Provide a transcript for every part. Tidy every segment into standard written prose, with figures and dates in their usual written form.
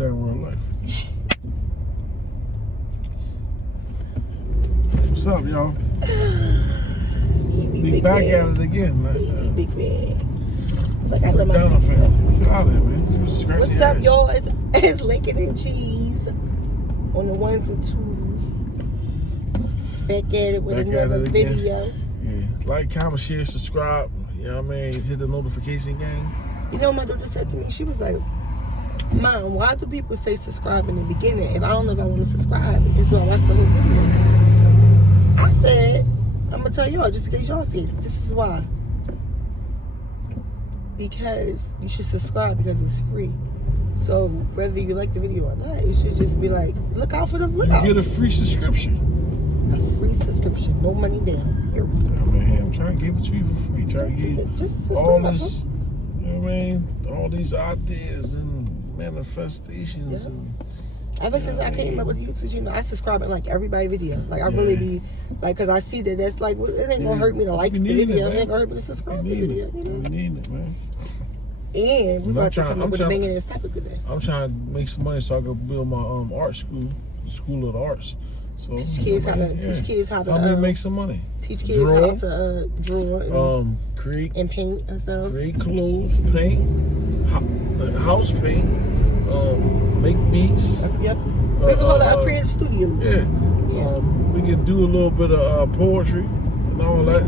in real life. What's up, y'all? We back at it again, man. Big fan. It's like I love my Get out of here, man. What's up, y'all? It's Lincoln and Cheese on the ones and twos. Back at it with another video. Yeah. Like, comment, share, subscribe. You know what I mean? Hit the notification gang. You know what my daughter said to me? She was like, Mom, why do people say subscribe in the beginning if I don't know if I want to subscribe until I watch the whole video? I said, I'm going to tell y'all just in case y'all see it. This is why. Because you should subscribe because it's free. So whether you like the video or not, it should just be like, look out for the lookout. You get a free subscription. A free subscription, no money down. Here. I'm trying to give it to you for free. Trying to give you just all this, you know what I mean? All these ideas and manifestations. Yeah. And ever since I came up with YouTube, you know, I subscribe in like everybody's video. Like I really be like, cause I see that that's like, well, it ain't gonna hurt me to like the video. It ain't gonna hurt me to subscribe to the video. You know? We need it, man. And we're about to come up with a banging ass topic today. I'm trying to make some money so I can build my art school, the School of the Arts. So teach kids how to make some money. Teach kids how to draw and create and paint and stuff. Create clothes, paint, house paint, make beats. Yep. We can go to our creative studios. Yeah. We can do a little bit of poetry and all that.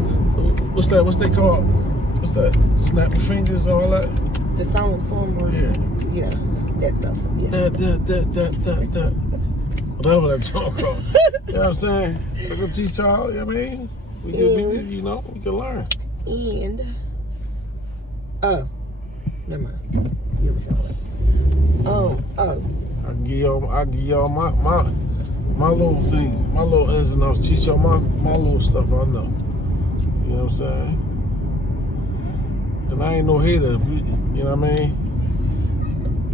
What's they called? What's that? Snap your fingers, all that. The silent poem or yeah, that stuff. Yeah. That. Whatever that talk about. You know what I'm saying? I can teach y'all, you know what I mean? We can learn. And never mind. You ever sound like I can give y'all my little thing, my little ins and outs, teach y'all my little stuff I know. You know what I'm saying? And I ain't no hater if you know what I mean?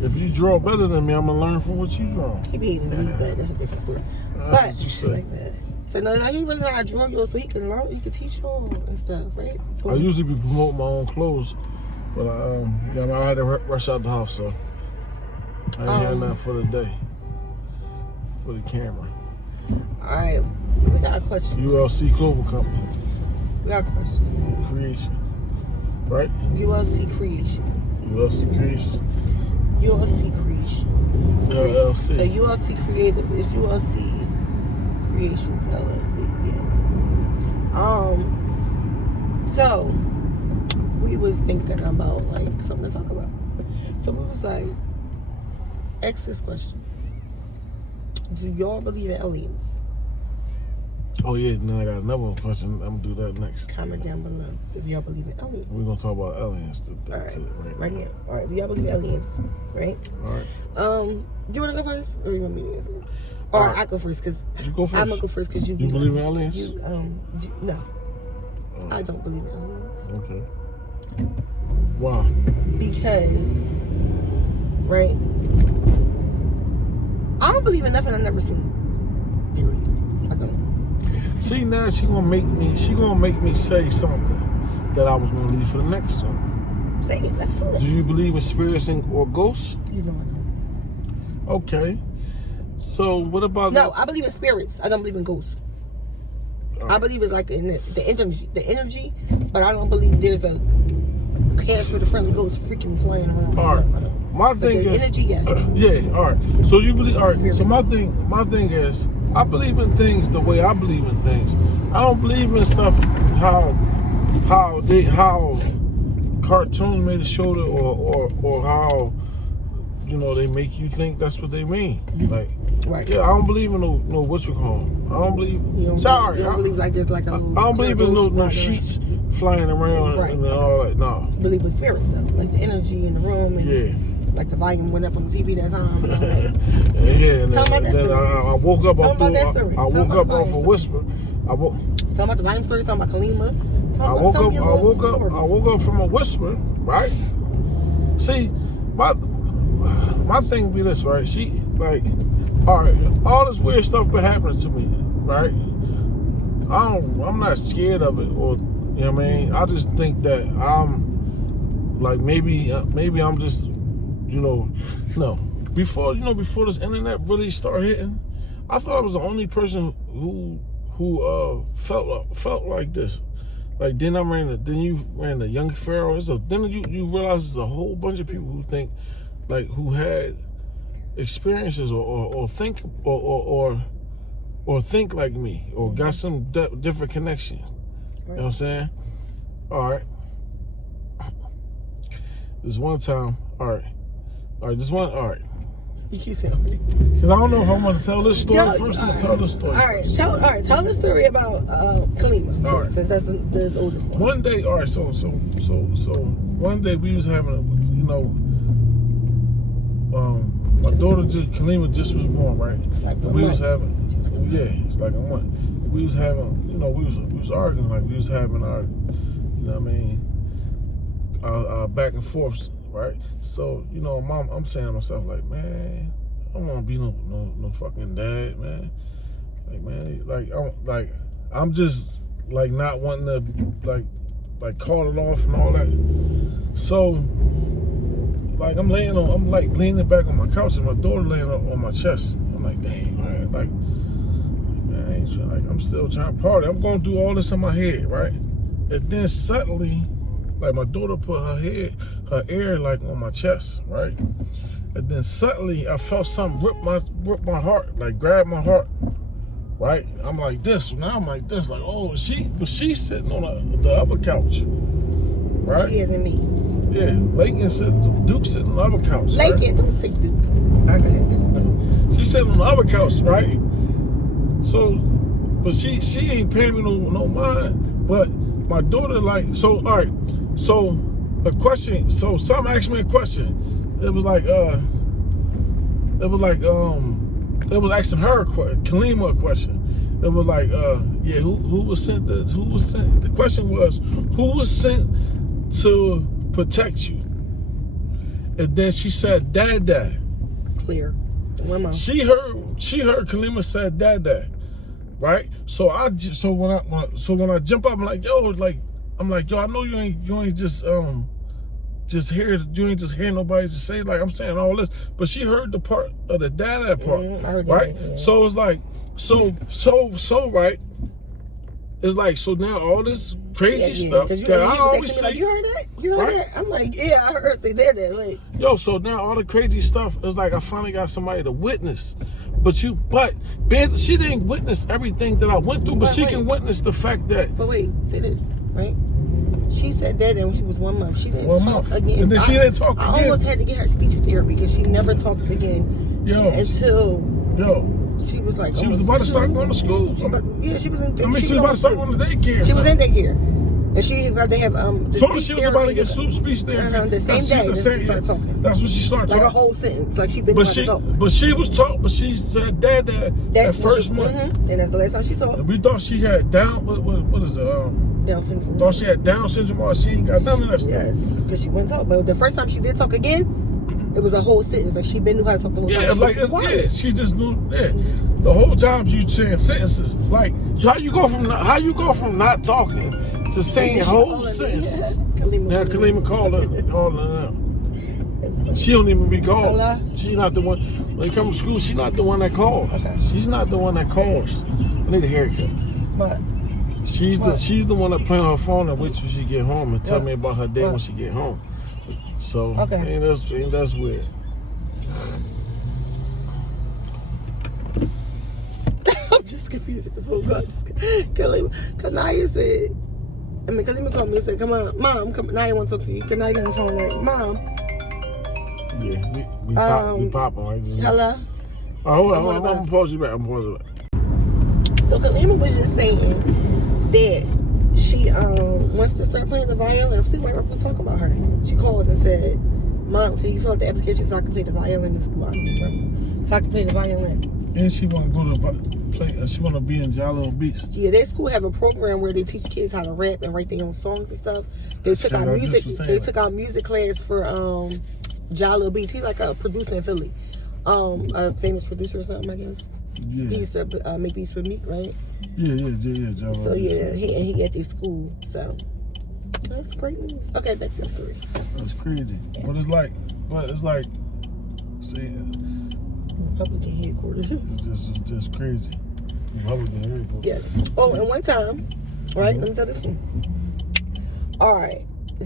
If you draw better than me, I'm gonna learn from what you draw. He be hating me, but that's a different story. But it's like that. So now you really know how to draw yours so he can learn, he can teach y'all and stuff, right? I usually be promoting my own clothes, but I had to rush out the house, so I ain't had nothing for the day, for the camera. All right, we got a question. ULC Clothing Company. We got a question. Creation, right? ULC Creations. ULC Creations. ULC Creations. LLC. So ULC Creative is ULC Creations LLC. Yeah. So we was thinking about like something to talk about. So we was like, ask this question: do y'all believe in aliens? Oh yeah, then I got another question. I'm gonna do that next. Comment down below if y'all believe in aliens. We're gonna talk about aliens All right now. All right, do y'all believe in aliens? Right. All right. Do you wanna go first, or you want me to go first? Or I go first because you go first. I'm gonna go first because you believe in aliens? No, I don't believe in aliens. Okay. Why? Because, right? I don't believe in nothing I've never seen. Period. I don't. See, now she gonna make me say something that I was gonna leave for the next one. Say it. Let's do it. Do you believe in spirits or ghosts? You know I don't. Okay. So what about? No, I believe in spirits. I don't believe in ghosts. Right. I believe it's like in the energy, but I don't believe there's a cast with a friendly ghost freaking flying around. All right. My thing is energy, yes. Yeah. All right. So you believe? All right. Spirit. So my thing is, I believe in things the way I believe in things. I don't believe in stuff how cartoons made it show it or how they make you think that's what they mean. Like, right. Yeah, I don't believe in no what you call them. I don't believe. You don't believe like there's like a. I don't believe in no sheets flying around and all that. No. You believe in spirits though, like the energy in the room. And like the volume went up on the TV that time. And then I woke up off a whisper. Talking about the volume story. Talking about Kalima. I woke up from a whisper. Right. See, my thing be this, right? She like, all right, all this weird stuff been happening to me, right? I'm not scared of it, or you know what I mean. I just think that I'm like maybe I'm just, no. before this internet really started hitting, I thought I was the only person who felt like this. Like then you ran the Young Pharaoh. Then you realize there's a whole bunch of people who think like who had experiences or think or think like me or got some different connection. Right. You know what I'm saying? All right. This one time. All right. This one. All right. You keep saying me. Because I don't know if I want to tell this story first or tell this story. All right. Tell the story about Kalima. All right. Since that's the oldest one. One day, all right. So one day we was having my daughter Kalima just was born, right? Like we was having, it's like a month. We was having, we was arguing, like we was having our, our back and forths, right? So, Mom, I'm saying to myself, like, man, I don't want to be no fucking dad, man. Like, man, I'm just like not wanting to like call it off and all that. So. Like I'm leaning back on my couch and my daughter laying on my chest. I'm like, dang, man, man, I ain't trying, like I'm still trying to party. I'm going through all this in my head, right? And then suddenly, like my daughter put her ear like on my chest, right? And then suddenly I felt something rip my heart, like grab my heart, right? I'm like this, now I'm like this, like oh she's sitting on the other couch, right? She isn't me. Yeah, Duke sitting on the other couch. Lakin, right? Don't say Duke. Okay. She's sitting on the other couch, right? So, but she ain't paying me no mind. But my daughter all right. So a question. So some asked me a question. It was asking her Kalima a question. It was like, who was sent? The question was, who was sent to protect you? And then she said, Dad. Clear. Women. She heard Kalima said Dad, right? So when I jump up, I'm like, yo, I know you ain't just hear, you ain't just hear nobody just say, like I'm saying all this, but she heard the part of the Dad part, right? That, yeah. So it's like, so right. It's like, so now all this crazy stuff that I always say. Like, you heard that? You heard that? I'm like, yeah, I heard they did that. Like, yo, so now all the crazy stuff is like I finally got somebody to witness. But she didn't witness everything that I went through, but she can witness the fact that. But wait, say this, right? She said that when she was 1 month. She didn't talk again. And then she didn't talk again. I almost had to get her speech therapy because she never talked again. She was like, she was about to start going to school. She was in. She was about to start going to daycare. She was in daycare, and she had so she was about to get speech therapy. The same day, she started talking. That's when she started talking. Like a whole sentence, like she been able to talk. But she was talking. But she said Dad that first month. And that's the last time she talked. And we thought she had Down. What is it? Down syndrome. Thought she had Down syndrome, or she ain't got none of that stuff. Yes, because she wouldn't talk. But the first time she did talk again, it was a whole sentence. Like she been knew how to talk the whole time. She just knew. Yeah. The whole time you saying sentences, like how you go from not talking to saying whole sentences. Now Kalima called her. She don't even be called. She not the one. When you come to school, she not the one that calls. Okay. She's not the one that calls. I need a haircut. But she's the one that play on her phone and wait till she get home and tell me about her day when she get home. So ain't that's weird. I'm just confused at the phone call. Kanaya said, Kalima called me and said, come on, Mom, Kanaya want to talk to you. Kanaya on the phone like, Mom. Yeah, we popping right now. Hello? Oh, hold on, I'm gonna pause you back. So Kalima was just saying that she wants to start playing the violin. See, my was talking about her. She called and said, Mom, can you fill out the application so I can play the violin in school? So I can play the violin. And she want to go to play. She want to be in Jalo Beach. Yeah, their school have a program where they teach kids how to rap and write their own songs and stuff. They took our music. They took our music class for Jalo Beach. He's like a producer in Philly, a famous producer or something, I guess. Yeah. He used to make beats with me, right? Yeah. Jalo so Beach. yeah, he at their school. So that's great news. Okay, back to the story. That's crazy, but it's like. See, Republican headquarters. it's just crazy. Republican headquarters. Yes. Oh, and one time, right? Let me tell this one. All right.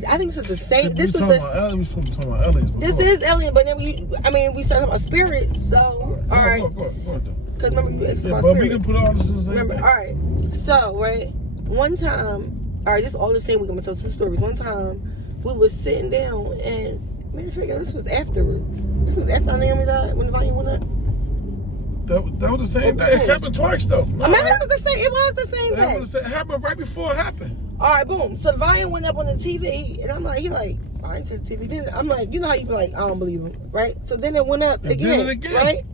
I think this is the same. We supposed to talk about aliens. This is alien, but then we started talking about spirits. So, all right. Go ahead. Because remember you asked about but spirit. we can put all this in the same Remember, thing. all right. So, right, one time, all right, this is all the same week. I'm going to tell two stories. One time, we was sitting down, and, man, this was afterwards. This was after Naomi died, when the volume went up. That was the same day. It happened twice, though. I mean, it was the same. It was the same day. It happened right before it happened. All right, boom. So the volume went up on the TV, and I'm like, he like, I ain't to the TV. Then I'm like, you know how you be like, I don't believe him, right? So then it went up again, right?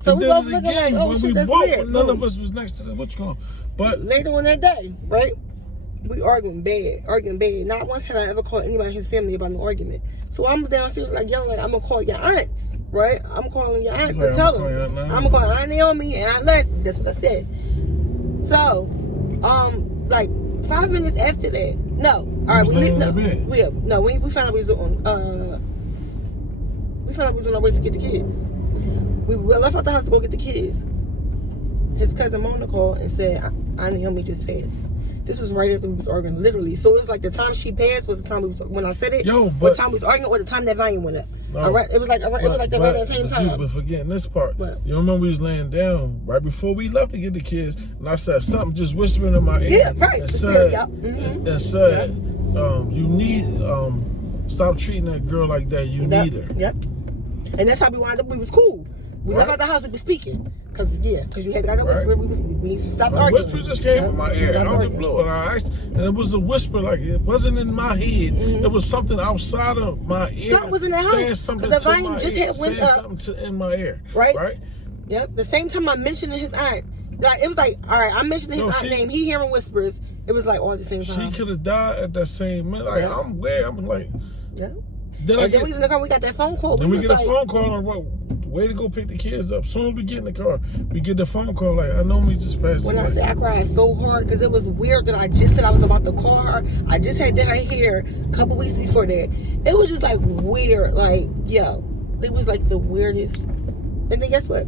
So we both looking like, oh shit, that's weird. None of us was next to the But later on that day, right? We arguing bad. Not once have I ever called anybody in his family about an argument. So I'm downstairs like yelling like, I'm gonna call your aunts, right? I'm calling your aunts to tell them. I'm gonna call Aunt Naomi and Aunt Leslie. That's what I said. So, like 5 minutes after that, no. All right, we found out we was on our way to get the kids. We left out the house to go get the kids. His cousin Mona called and said, Aunt Naomi just passed. This was right after we was arguing, literally. So it was like the time she passed was the time when I said it. The time we was arguing, or the time that volume went up. No, right? It was like right at the same time. But forgetting this part, you remember we was laying down right before we left to get the kids, and I said something just whispering in my ear. Yeah, right. And said, you need stop treating that girl like that. You need her. Yep. And that's how we wound up. We was cool. We left out the house. We were speaking. Cause you had got a whisper. We stopped arguing. A whisper just came in my ear out of the blue, and it was a whisper like it wasn't in my head. It was something outside of my ear. Something was in the house. Saying something the to volume my just ear. went Saying up. Something in my ear. Right. Right. Yep. The same time I mentioned his aunt, like it was like, all right, I'm mentioning his aunt name. He hearing whispers. It was like all at the same time. She could have died at that same minute. Like I'm weird. I'm like, Then we was in the car. We got that phone call. Then we get a phone call on what? Way to go pick the kids up. Soon as we get in the car, we get the phone call like, I know we just passed away. When I said I cried so hard because it was weird that I just said I was about to call her. I just had her hair a couple weeks before that. It was just like weird. Like, yo, it was like the weirdest. And then guess what?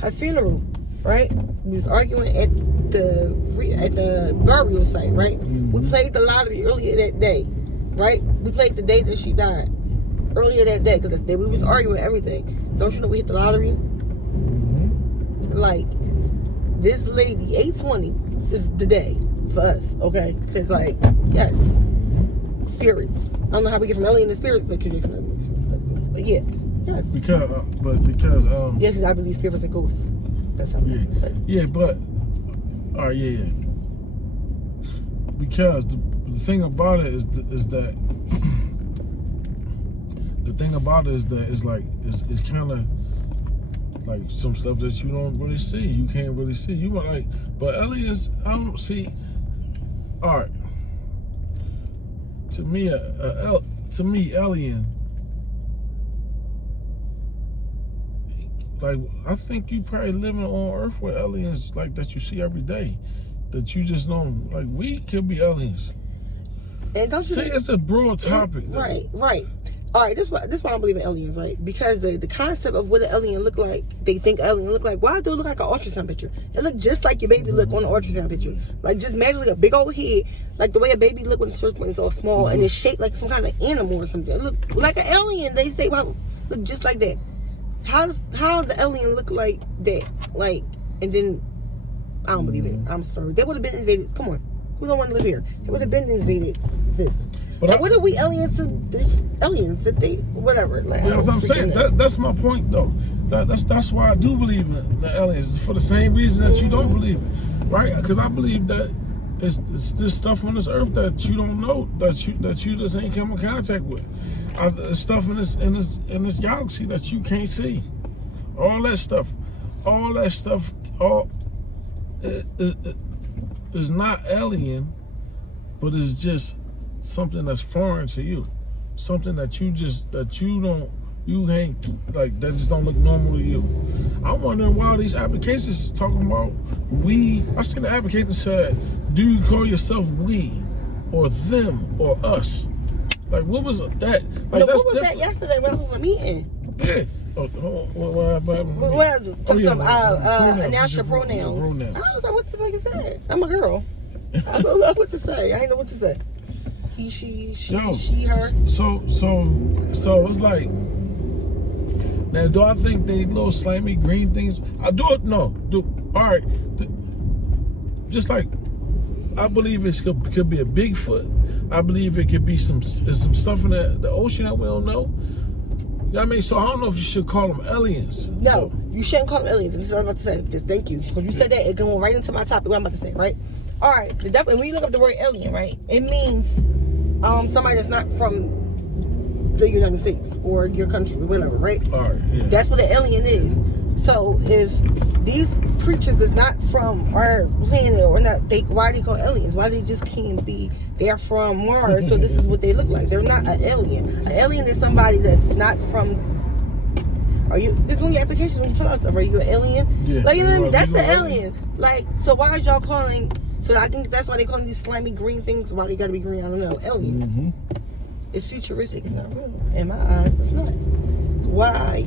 Her funeral, right? We was arguing at the burial site, right? Mm-hmm. We played the lottery earlier that day, right? We played the day that she died. Earlier that day, because we was arguing everything. Don't you know we hit the lottery? Mm-hmm. Like, this lady, 820 is the day for us, okay? Because, like, yes, spirits. I don't know how we get from alien to spirits, but yeah, yes. Because yes, I believe spirits and ghosts. That's how. All right, yeah. Because the thing about it is that. The thing about it is that it's kind of like some stuff that you don't really see. You can't really see. You might like, but aliens, I don't see. All right. To me, alien. Like, I think you probably living on Earth with aliens like that you see every day, that you just don't like. We could be aliens. And don't you see? It's a broad topic. Right. All right, this why I believe in aliens, right? Because the concept of what an alien look like, they think alien look like. Why do it look like an ultrasound picture? It look just like your baby look on an ultrasound picture. Like just imagine like a big old head, like the way a baby look when it's first when it's all small and it's shaped like some kind of animal or something. It look like an alien. They say, wow, look just like that. How the alien look like that? Like, and then I don't believe it. I'm sorry. They would have been invaded. Come on, who don't want to live here? They would have been invaded. This. But what are we aliens to? Aliens that they whatever. Like, that's what I'm saying. That's my point though. That's why I do believe in the aliens, for the same reason that you don't believe it, right? Because I believe that it's this stuff on this earth that you don't know, that you just ain't come in contact with. Stuff in this galaxy that you can't see. All that stuff is not alien, but it's just something that's foreign to you, something that you ain't like, that just don't look normal to you. I'm wondering why these applications talking about we. I seen the application said, do you call yourself we or them or us? Like, what was that? Like, what was that yesterday when I was in a meeting? Yeah. Oh, what happened? What else? Took some Pronouns. pronouns. I was like, what the fuck is that? I'm a girl. I don't know what to say. I ain't know what to say. He, she, her. So it's like, now do I think they little slimy green things? I do it. No. All right. Just like, I believe it could be a Bigfoot. I believe it could be some stuff in the ocean that we don't know. You know what I mean? So I don't know if you should call them aliens. No, you shouldn't call them aliens. And this is what I was about to say. Just thank you. Because you said that, it going right into my topic, what I'm about to say, right? All right. When you look up the word alien, right, it means somebody that's not from the United States or your country or whatever, right? All right. Yeah. That's what an alien is. So if these creatures is not from our planet or not, why are they called aliens? Why they just can't be? They're from Mars, so this is what they look like. They're not an alien. An alien is somebody that's not from. Are you? It's on your applications when you fill out stuff. Are you an alien? Yeah. Like, you know what I mean? That's the alien. Like, so why is y'all calling? So I think that's why they call these slimy green things. Why they gotta be green? I don't know. Aliens. Mm-hmm. It's futuristic. It's not real. In my eyes, it's not. Why?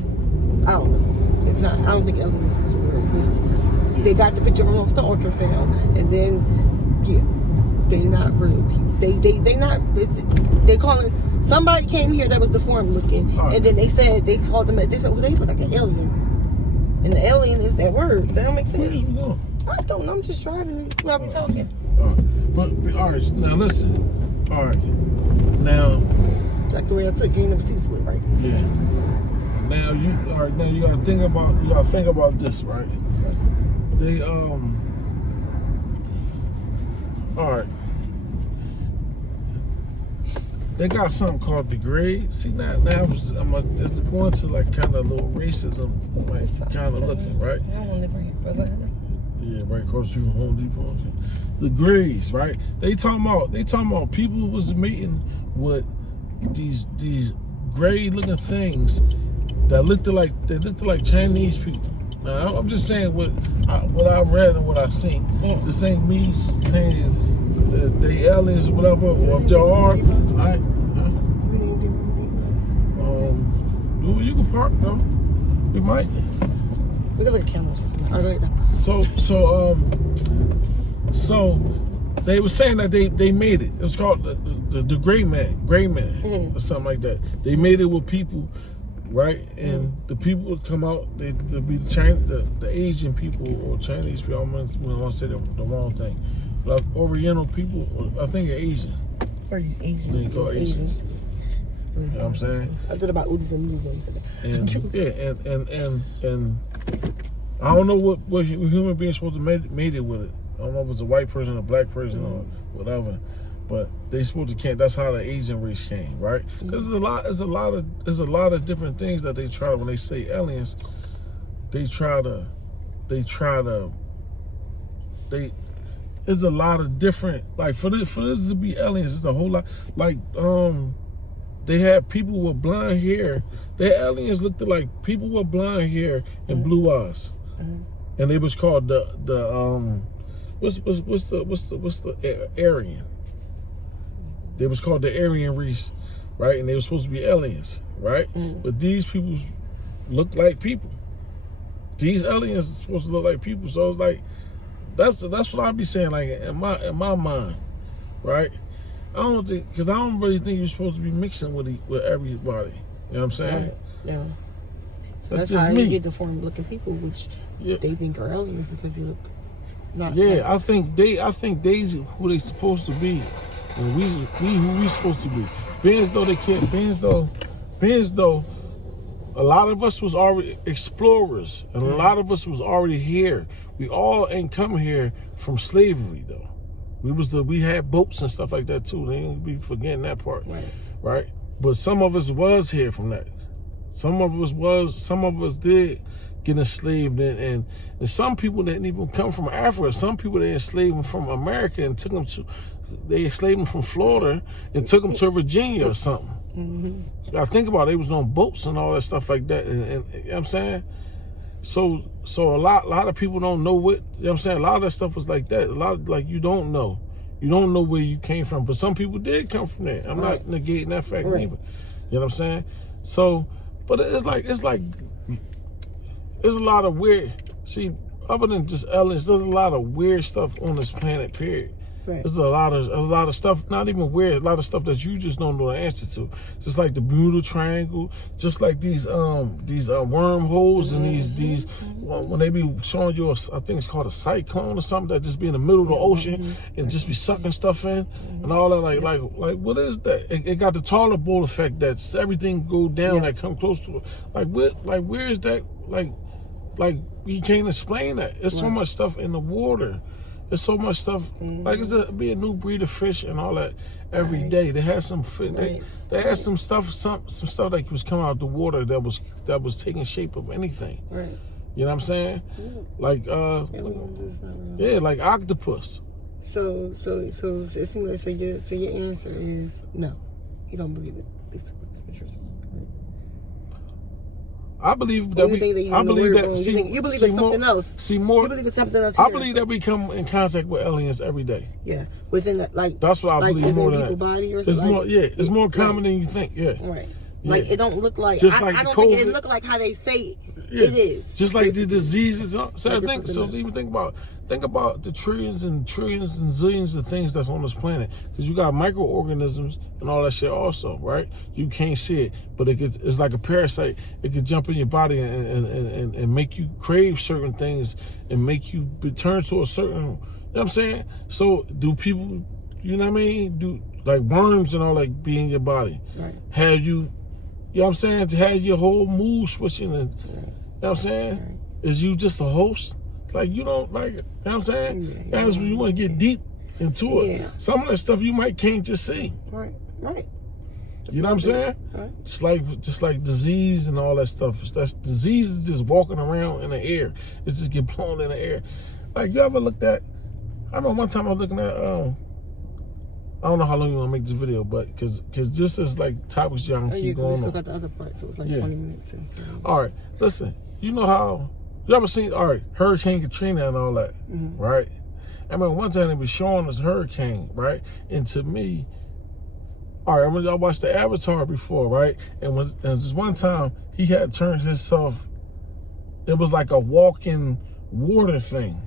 I don't know. It's not. I don't think aliens is real. They got the picture from off the ultrasound, and then they not real people. They not. They calling somebody came here that was deformed looking, and then they said they called them. They said, well, they look like an alien, and the alien is that word. Does that make sense? Where is we going? I don't know. I'm just driving while we talking. All right. But all right. Now listen. All right. Now. Like the way I took you, never see this way, right? Yeah. Now you gotta think about this, right? They all right. They got something called degrade. See now it's going to like kind of a little racism, like kind of looking, right? I don't want to bring it, but go ahead. Yeah, right across from Home Depot. The grades, right? They talking about people was mating with these gray looking things that looked like Chinese people. Now, I'm just saying what I've read and what I've seen. This ain't me saying that they aliens or whatever, or if there are, you can park though. We might. We can look at cameras. All right. So they were saying that they made it. It was called the gray man, or something like that. They made it with people, right? And the people would come out. They'd be the Asian people or Chinese people. I don't want to say the wrong thing, but Oriental people. I think they're Asian. Or Asians. They call Asians. You know what I'm saying? I thought about Udis and Udis when you said that. And I don't know what human beings supposed to made it with it. I don't know if it's a white person, a black person, or whatever, but they supposed to can't. That's how the Asian race came, right? Because there's a lot of different things that they try when they say aliens. There's a lot of different, like for this to be aliens, it's a whole lot. Like they had people with blonde hair. Their aliens looked like people with blonde hair and blue eyes, and it was called the what's the Aryan? They was called the Aryan race, right? And they were supposed to be aliens, right? But these people look like people. These aliens are supposed to look like people. So it's like that's what I be saying. Like in my mind, right? I don't really think you're supposed to be mixing with everybody. You know what I'm saying? Right. Yeah. So that's how me. you get deformed looking people, which they think are aliens because they look not. Yeah, I think they who they supposed to be, and we who we supposed to be. Being as though they can't. Being as though a lot of us was already explorers, and a lot of us was already here. We all ain't come here from slavery though. We had boats and stuff like that too. They ain't be forgetting that part, right? But some of us was here from that. Some of us did get enslaved, and some people didn't even come from Africa. Some people they enslaved them from America and they enslaved them from Florida and took them to Virginia or something. I think about it, they was on boats and all that stuff like that, and you know what I'm saying? So a lot of people don't know what, you know what I'm saying? A lot of that stuff was like that. A lot of, like, you don't know where you came from, but some people did come from there. I'm not negating that fact either. You know what I'm saying? So But it's like there's a lot of weird. See, other than just aliens, there's a lot of weird stuff on this planet. Period. Right. There's a lot of stuff, not even weird, a lot of stuff that you just don't know the answer to. Just like the Bermuda Triangle, just like these wormholes and these when they be showing you, I think it's called a cyclone or something that just be in the middle of the ocean and just be sucking stuff in and all that. Like what is that? It got the taller bowl effect that everything go down that come close to it. Where is that? Like you can't explain that. It's so much stuff in the water. There's so much stuff. Like it's be a new breed of fish and all that every day. They had some they had some stuff stuff that was coming out the water that was taking shape of anything. Right. You know what I'm saying? Like like octopus. So it seems like so your answer is no. You don't believe it. That's what you're saying. I believe that I believe that. You believe it's something else. You believe it's something else. I believe that we come in contact with aliens every day. Yeah, within that, that's what I believe more than people's body or something. It's more, it's more common than you think. Yeah, right. Like it don't look like. Just I don't think it look like how they say it is. Just like the diseases. So I think so. Even think about the trillions and zillions of things that's on this planet. Because you got microorganisms and all that shit also, right? You can't see it, but it's like a parasite. It could jump in your body and make you crave certain things and make you return to a certain. You know what I'm saying? So do people? You know what I mean? Do like worms and all that be in your body? Right. Have you? You know what I'm saying? Have your whole mood switching and, you know what I'm saying? Right. Is you just a host? Like, you don't, like, you know what I'm saying? That's when you want to get deep into it. Yeah. Some of that stuff you can't just see. Right. You know what I'm saying? Right. Just like disease and all that stuff. That's disease is just walking around in the air. It's just get blown in the air. Like, you ever looked at, I remember one time I was looking at, I don't know how long you want to make this video, but because this is like topics y'all keep going on. We still got the other part, so it's like 20 minutes. All right, listen. You know how you ever seen Hurricane Katrina and all that, right? I mean, one time they was showing us hurricane, right? And to me, I watched the Avatar before, right? And just one time he had turned himself. It was like a walking water thing,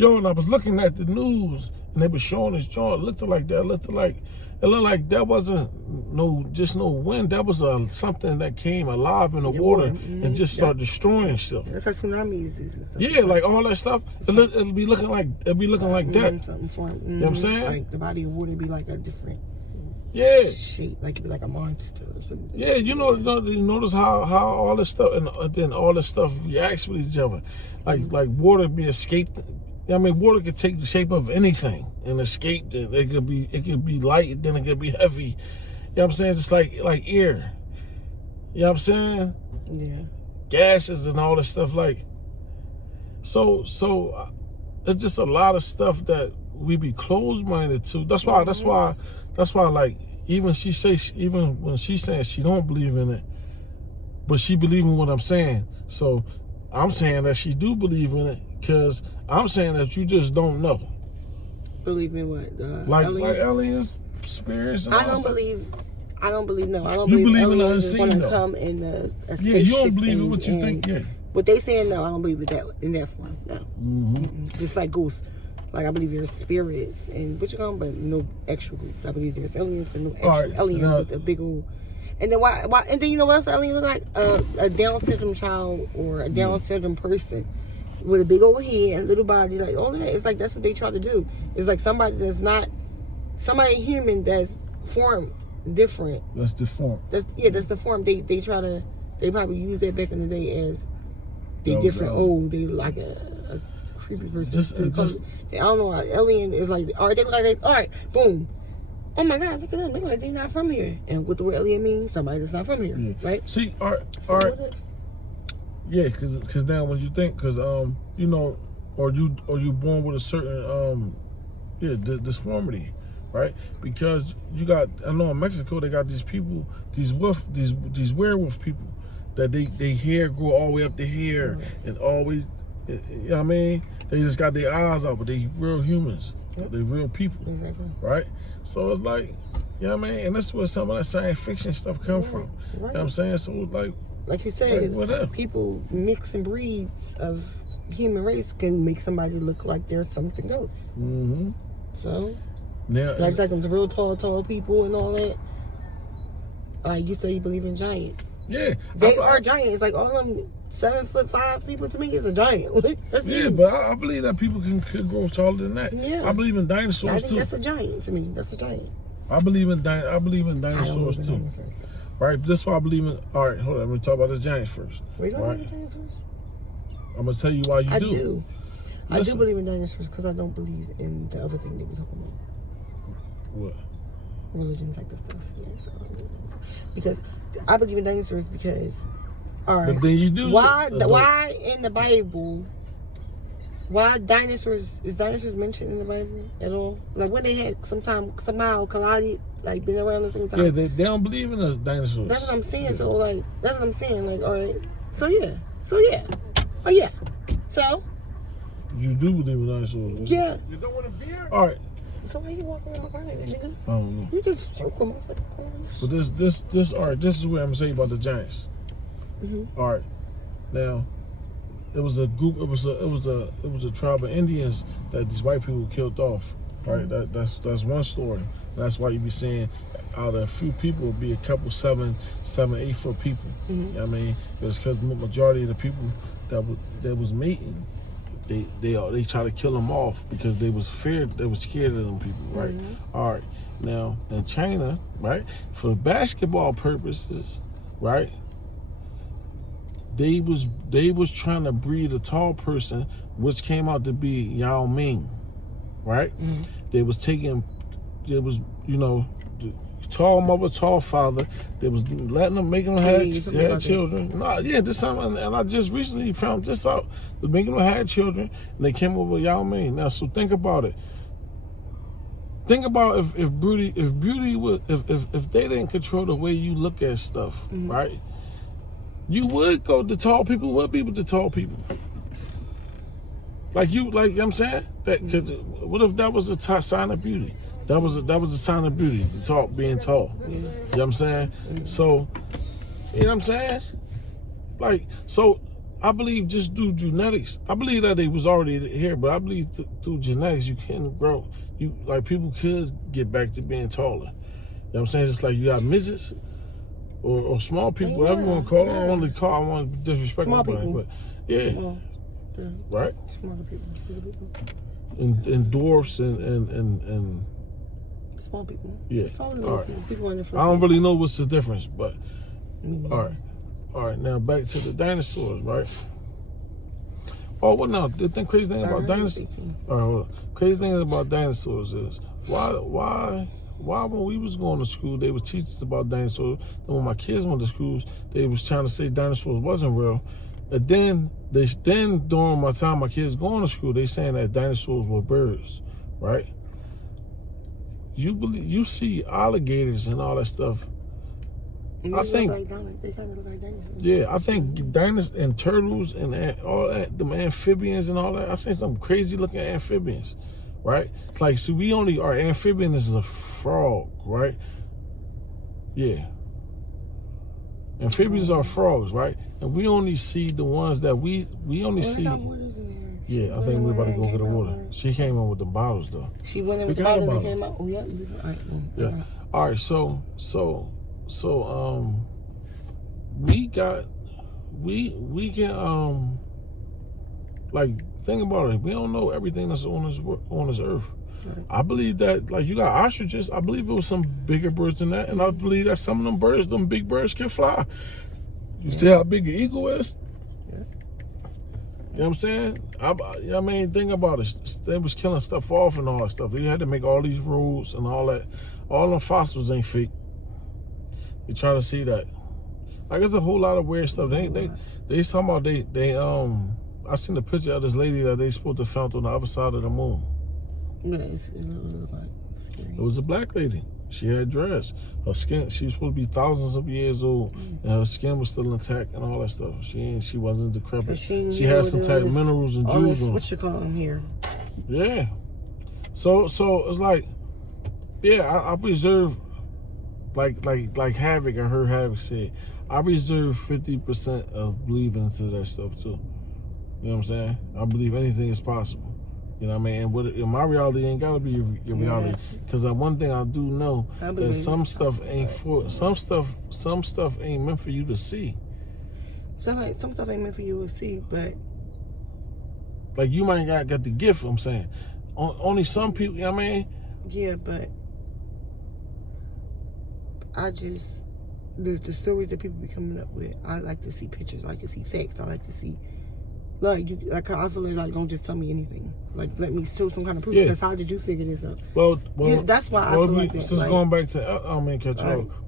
and I was looking at the news. And they were showing his jaw. It looked like that. It looked like that wasn't no wind. That was something that came alive in the water and just started destroying stuff. That's how tsunamis is. Yeah, like all that stuff. It'll be looking like that. Something formed. You know what I'm saying? Like the body of water be like a different shape. Like it'd be like a monster or something. Yeah, you notice how all this stuff and then all this stuff reacts with each other. Like water be escaped. I mean, water could take the shape of anything and escape. It could be light, then it could be heavy. You know what I'm saying? Just like air. You know what I'm saying? Yeah. Gases and all this stuff. Like, so it's just a lot of stuff that we be closed-minded to. That's why. Like, even when she's saying she don't believe in it, but she believe in what I'm saying. So I'm saying that she do believe in it. Because I'm saying that you just don't know. Believe in what? Like aliens, spirits, and I don't believe. No, I don't you believe in the aliens is going unseen, to come in a spaceship. Yeah, you don't believe in what you think. Yeah. What they saying? No, I don't believe in that form. No. Just like ghosts. Like I believe there's spirits and what you call them, but no actual ghosts. I believe there's aliens, but no actual aliens with a big old. And then why? And then you know what else alien look like? A Down syndrome child or a Down syndrome person. With a big old head and little body, like all of that. It's like that's what they try to do. It's like somebody human that's formed different. That's deformed. That's deformed. They probably use that back in the day as they different. They like a creepy person. I don't know. Alien is like, all right, they look like they, all right, boom. Oh my God, look at them. They look like they're not from here. And what the word alien means, somebody that's not from here, right? See, all right. Yeah, cause now when you think, or you born with a certain disformity, right? Because you got, I know in Mexico they got these people, these werewolf people, that they hair grow all the way up to here and always, you know what I mean? They just got their eyes out, but they real humans, they real people, right? So it's like, you know what I mean? And that's where some of that science fiction stuff come from. You know what I'm saying? So like, Like you said, whatever. people mixing breeds of human race can make somebody look like they're something else. Mm-hmm. So, Now, like them real tall people and all that. Like you say, you believe in giants. Yeah, They are giants. Like all them 7'5" people to me is a giant. That's huge. But I believe that people could grow taller than that. Yeah. I believe in dinosaurs I think too. that's a giant to me. That's a giant. I believe in dinosaurs too. Dinosaurs. Right. That's why I believe in. All right, hold on. Let me talk about the giants first. We're gonna Right. believe in dinosaurs. I'm gonna tell you why you I do. do. I do Listen. believe in dinosaurs because I don't believe in the other thing that we're talking about. What? Religion type of stuff. Yeah, so I believe in dinosaurs. Because I believe in dinosaurs because, all right. But then you do. Why in the Bible? Why dinosaurs? Is dinosaurs mentioned in the Bible at all? Like when they had somehow collided, like been around the same time. Yeah, they don't believe in us dinosaurs. That's what I'm saying. Yeah. So like, that's what I'm saying. Like, all right. So yeah. Oh yeah. So. You do believe in dinosaurs. Yeah. You don't want a beer? All right. So why you walking around my car, nigga? I don't know. You just circle my fucking cars. But this all right, this is what I'm gonna say about the Giants. Mm-hmm. All right. Now, it was a group, it was a tribe of Indians that these white people killed off. Right? Mm-hmm. That's one story. That's why you be saying out of a few people be a couple 7, 8 foot people. Mm-hmm. You know what I mean? It's because the majority of the people that was mating, they try to kill them off because they was scared of them people, right? Mm-hmm. All right. Now in China, right, for basketball purposes, right, they was trying to breed a tall person, which came out to be Yao Ming, right? Mm-hmm. They was tall mother, tall father. They was letting them, making them have children. No, yeah, this something, and I just recently found this out. They're making them have children, and they came up with Yao Ming. Now, so think about it. Think about if they didn't control the way you look at stuff, mm-hmm. right? You would go. The tall people would be with the tall people. Like you know what I'm saying? What if that was a sign of beauty? That was a sign of beauty, being tall. Yeah. You know what I'm saying? So, you know what I'm saying? Like, so I believe just through genetics. I believe that they was already here, but I believe through genetics you can grow. People could get back to being taller. You know what I'm saying? It's like you got midgets or small people, whatever you want to call them. I don't want to disrespect anybody, but yeah. Small. Yeah. Right? Smaller people. And dwarfs and small people. Yeah. All right. People in the I don't really know what's the difference, but all right. Now back to the dinosaurs, right? Oh, well, now the crazy thing about dinosaurs. All right, hold on. Crazy thing about dinosaurs is why when we was going to school they would teach us about dinosaurs, and when my kids went to schools they was trying to say dinosaurs wasn't real, and then during my time my kids going to school they saying that dinosaurs were birds, right? You see alligators and all that stuff. I think they kind of look like dinosaurs. Yeah, I think dinosaurs and turtles and all that, them amphibians and all that. I seen some crazy looking amphibians, right? It's like, so our amphibian is a frog, right? Yeah. Amphibians are frogs, right? And we only see the ones that we only see. Yeah, I think we're about to go get the water. She came in with the bottles though. She went in with the bottles and came out. Oh yeah. All right. Yeah. All right. So we can think about it. We don't know everything that's on this earth. Right. I believe that, like, you got ostriches. I believe it was some bigger birds than that, and I believe that some of them birds, them big birds, can fly. You see how big an eagle is? Yeah. You know what I'm saying? Think about it. They was killing stuff off and all that stuff. You had to make all these rules and all that. All them fossils ain't fake. You try to see that. Like, there's a whole lot of weird stuff. They talking about I seen a picture of this lady that they supposed to found on the other side of the moon. Yeah, it looked like scary. It was a black lady. She had dreads. Her skin, she was supposed to be thousands of years old, and her skin was still intact and all that stuff. She wasn't decrepit. She had some type of minerals and jewels on. What you call them here? Yeah. So it's like, yeah, I preserve, like Havoc, I heard Havoc say, I reserve 50% of believing into that stuff too. You know what I'm saying? I believe anything is possible. You know what I mean? And my reality ain't gotta be your reality. Because one thing I do know that some stuff ain't meant for you to see. Some stuff ain't meant for you to see, but like you might got the gift. I'm saying, only some people. You know what I mean? Yeah, but I just the stories that people be coming up with. I like to see pictures. I like to see facts. I like to see. I feel like don't just tell me anything. Like, let me show some kind of proof. Because how did you figure this out? Well, that's why I feel like that. Just going back to,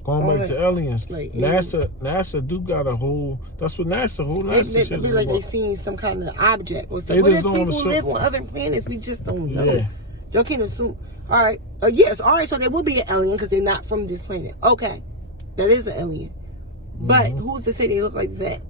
going back to aliens. Like, NASA do got a whole. That's what NASA whole NASA shit is like about. They seen some kind of object or something. What if people live on other planets? We just don't know. Yeah. Y'all can't assume. All right. Yes. All right. So they will be an alien because they're not from this planet. Okay, that is an alien. But who's to say they look like that?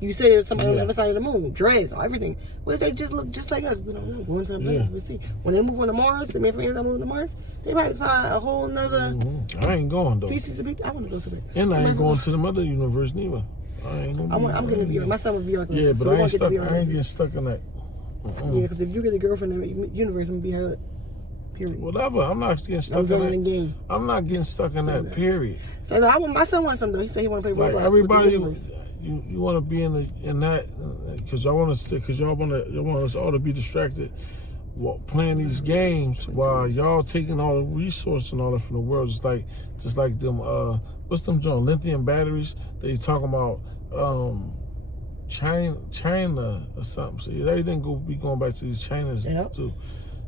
You say there's somebody on the other side of the moon, dress, everything. What if they just look just like us? We don't know. Going to the planets, we'll see. When they move on to Mars, the men friends that move to Mars, they probably find a whole nother. I ain't going though. Pieces of people. I want to go to that. And I ain't going to the other universe neither. I'm getting VR. My son with VR glasses. Yeah, but I ain't getting stuck in that. Yeah, because if you get a girl from the universe, I'm gonna be her. Period. Whatever. I'm not getting stuck in that. Game. I'm not getting stuck in that. Period. So my son wants something though. He said he want to play Roblox. Like everybody. You want to be in that because y'all want us all to be distracted playing these games while y'all taking all the resources and all that from the world. Just like them what's them John lithium batteries they talking about China or something. So everything be going back to these Chinas too.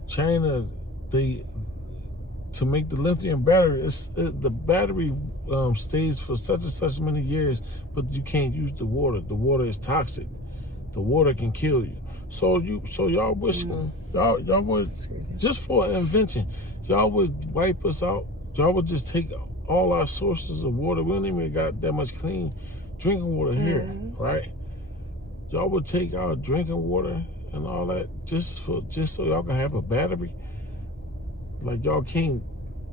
China to make the lithium battery, the battery stays for such and such many years, but you can't use the water. The water is toxic. The water can kill you. So y'all wish y'all would just for an invention, y'all would wipe us out. Y'all would just take all our sources of water. We don't even got that much clean drinking water here, right? Y'all would take our drinking water and all that just so y'all can have a battery. Like y'all can't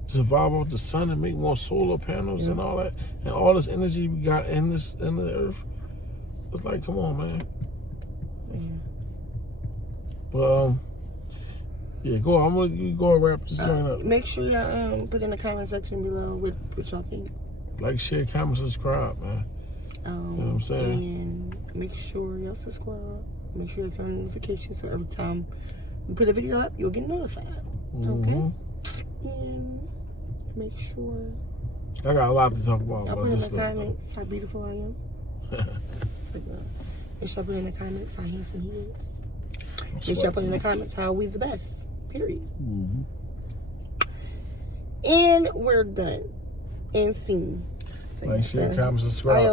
survive off the sun and make more solar panels and all that, and all this energy we got in the earth. It's like, come on, man. But go on. You go and wrap this joint up. Make sure y'all put in the comment section below what y'all think. Like, share, comment, subscribe, man. You know what I'm saying? And make sure y'all subscribe. Make sure you turn on notifications so every time we put a video up, you'll get notified. Okay? And make sure. I got a lot to talk about. Y'all put in the comments how beautiful I am. Make sure y'all put in the comments how handsome he is. Make sure y'all put in the comments how we the best. Period. And we're done. And seen. Like, share, comment, subscribe. Bye,